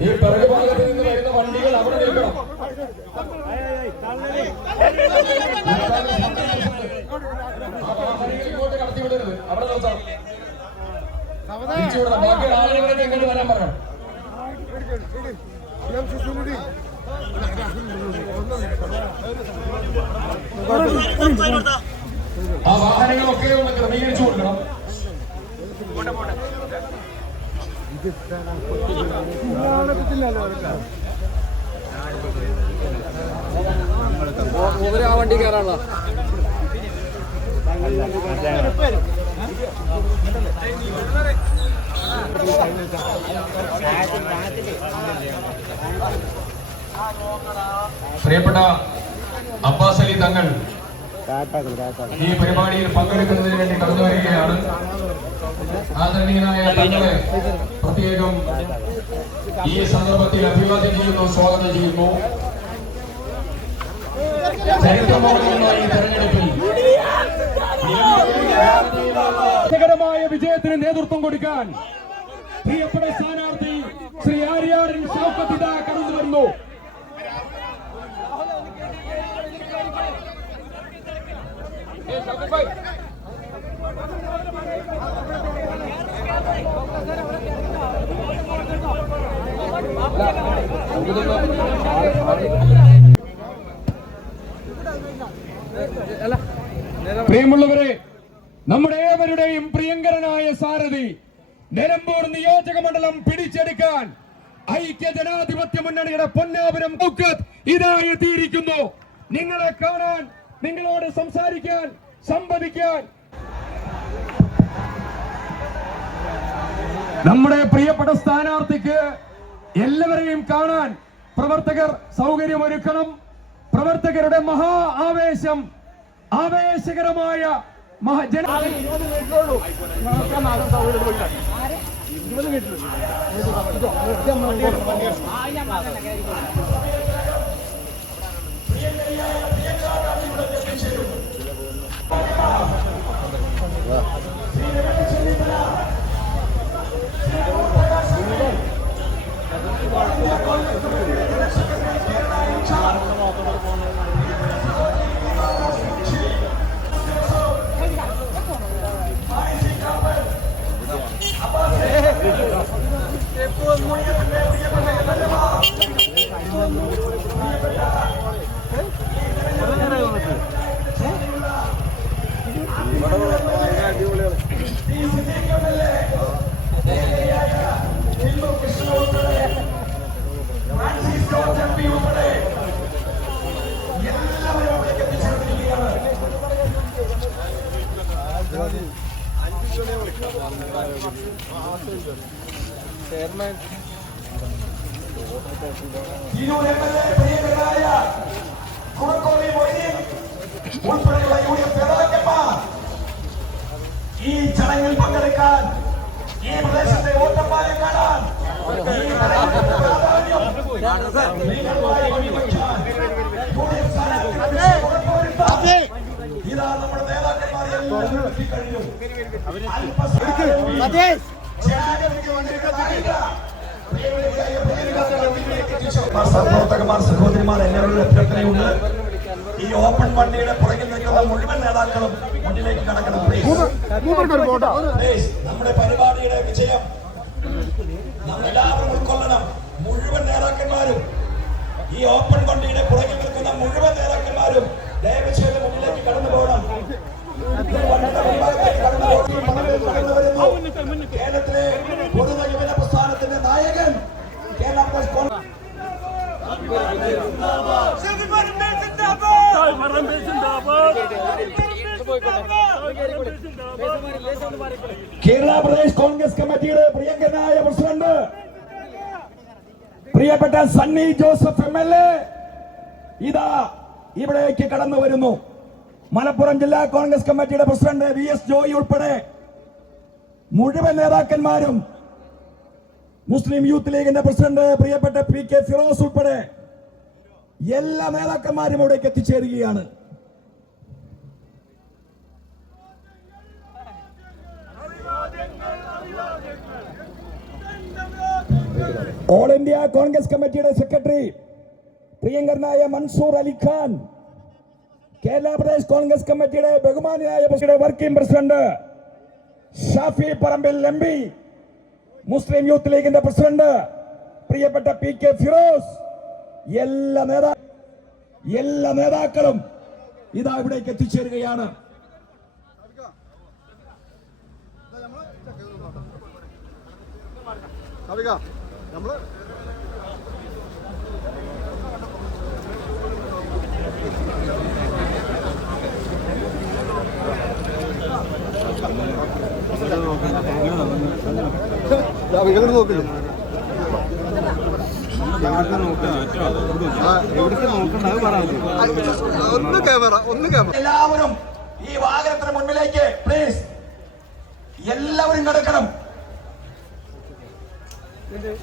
ഈ പിറകു ഭാഗത്ത് വരുന്ന വണ്ടികൾ അവിടെ നിൽക്കണം ഇങ്ങോട്ട് കടത്തി അവിടെ വരാൻ പറയണം ആ വാഹനങ്ങളൊക്കെ ഒന്ന് ക്രമീകരിച്ചു കൊടുക്കണം. ആ വണ്ടി കയറാനുള്ള പ്രിയപ്പെട്ട അബ്ബാസ് അലി തങ്ങൾ ഈ പരിപാടിയിൽ പങ്കെടുക്കുന്നതിന് വേണ്ടി കടന്നു വരികയാണ്. ആദരണീയനായ തങ്ങളെ പ്രത്യേകം ഈ സന്ദർഭത്തിൽ അഭിവാദ്യം ചെയ്യുന്നു. സ്വാഗതം ചെയ്യുന്നു ഈ തെരഞ്ഞെടുപ്പിൽ രസകരമായ വിജയത്തിന് നേതൃത്വം കൊടുക്കാൻ പ്രിയപ്പെട്ട സ്ഥാനാർത്ഥി ശ്രീ ആര്യാടൻ ഷൗക്കത്തിത കടന്നു വരുന്നു. പ്രിയമുള്ളവരെ നമ്മുടെ ഏവരുടെയും പ്രിയങ്കരനായ സാരഥി നിലമ്പൂർ നിയോജക മണ്ഡലം പിടിച്ചെടുക്കാൻ ഐക്യ ജനാധിപത്യ മുന്നണിയുടെ പൊന്നാപുരം ഇതായി ഇതാ എത്തിയിരിക്കുന്നു നിങ്ങളെ കാണാൻ നിങ്ങളോട് സംസാരിക്കാൻ സംവദിക്കാൻ. നമ്മുടെ പ്രിയപ്പെട്ട സ്ഥാനാർത്ഥിക്ക് എല്ലാവരെയും കാണാൻ പ്രവർത്തകർ സൗകര്യമൊരുക്കണം. പ്രവർത്തകരുടെ മഹാ ആവേശം ആവേശകരമായ Mahajana chairman Tirur M L A പ്രിയങ്കരായ Kunakkoli Moideen ഉൾപ്പെടെയുള്ള യു ഡി എഫ് നേതാക്കന്മാർ ഈ ചടങ്ങിൽ പങ്കെടുക്കാൻ ഈ പ്രദേശത്തെ വോട്ടർമാരെ കാണാൻ ഈ ഇതാ നമ്മുടെ നേതാക്കന്മാർ എല്ലാം എത്തിക്കഴിഞ്ഞു അല്പസമയം സഹപ്രവർത്തകന്മാർ സഹോദരിമാർ എല്ലാവരുടെ അഭ്യർത്ഥനയുണ്ട്. ഈ ഓപ്പൺ വണ്ടിയുടെ പുറകിൽ നിൽക്കുന്ന മുഴുവൻ നേതാക്കളും മുന്നിലേക്ക് കടക്കണം പ്ലീസ് നമ്മുടെ പരിപാടിയുടെ വിജയം എല്ലാവരും ഉൾക്കൊള്ളണം. മുഴുവൻ നേതാക്കന്മാരും ഈ ഓപ്പൺ വണ്ടിയുടെ പുറകിൽ നിൽക്കുന്ന മുഴുവൻ നേതാക്കന്മാരും ദയവ് ചെയ്ത് മുന്നിലേക്ക് കടന്നു പോകണം ഈ വണ്ടിയുടെ മുൻഭാഗത്തേക്ക് കടന്നു പോകണം. ഈ പണത്തിൽ കടന്നു വരുന്നു. കേരളത്തിലെ പൊതുനഗമന പ്രസ്ഥാനത്തിന്റെ നായകൻ കേരള പ്രദേശ് കോൺഗ്രസ് കേരള പ്രദേശ് കോൺഗ്രസ് കമ്മിറ്റിയുടെ പ്രിയങ്കരനായ പ്രസിഡന്റ് പ്രിയപ്പെട്ട Sunny Joseph M L A ഇതാ ഇവിടേക്ക് കടന്നു വരുന്നു. മലപ്പുറം ജില്ലാ കോൺഗ്രസ് കമ്മിറ്റിയുടെ പ്രസിഡന്റ് വി എസ് ജോയി ഉൾപ്പെടെ മുഴുവൻ നേതാക്കന്മാരും മുസ്ലിം യൂത്ത് ലീഗിന്റെ പ്രസിഡന്റ് പ്രിയപ്പെട്ട പി കെ ഫിറോസ് ഉൾപ്പെടെ എല്ലാ നേതാക്കന്മാരും ഇവിടേക്ക് എത്തിച്ചേരുകയാണ്. ഓൾ ഇന്ത്യ കോൺഗ്രസ് കമ്മിറ്റിയുടെ സെക്രട്ടറി പ്രിയങ്കരനായ മൻസൂർ അലിഖാൻ കേരള പ്രദേശ് കോൺഗ്രസ് കമ്മിറ്റിയുടെ ബഹുമാനായ working president Shafi Parambil M P Muslim youth ലീഗിന്റെ പ്രസിഡന്റ് പ്രിയപ്പെട്ട പി കെ ഫിറോസ്. എല്ലാ നേതാ എല്ലാ നേതാക്കളും ഇതാ ഇവിടേക്ക് എത്തിച്ചേരുകയാണ്. കവിക. നോക്കില്ലേ? ഒന്ന് ക്യാമറ ഒന്ന് ക്യാമറ എല്ലാവരും ഈ വാഹനത്തിന് മുൻപിലേക്ക് പ്ലീസ് എല്ലാവരും കിടക്കണം 上对